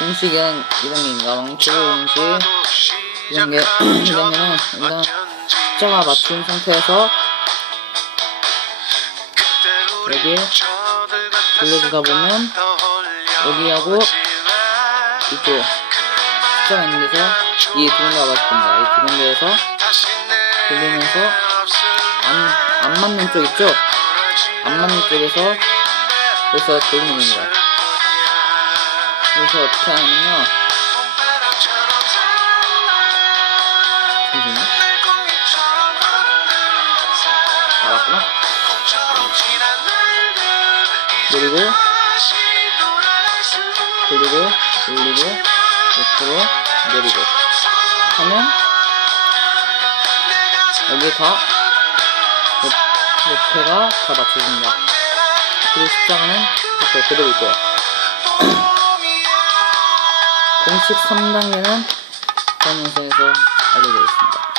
공식 1단, 2단계인가 왕초 공식 2단계 2단계는 일단 숫자가 맞춘 상태에서 여기 돌려주다 보면 여기하고 이쪽 숫자가 있는 데서 이 두 군데가 맞을 겁니다. 이 두 군데에서 돌리면서 안, 안 맞는 쪽 있죠? 안 맞는 쪽에서 여기서 돌리는 겁니다. 여기서 어떻게 하냐면요. 잠시만요. 알았구나. 그리고 그리고 올리고 옆으로 내리고 하면 여기 다 옆, 옆에가 다 맞춰집니다. 그리고 십자가는 이렇게 그대로 있고요. 공식 3단계는 다음 영상에서 알려드리겠습니다.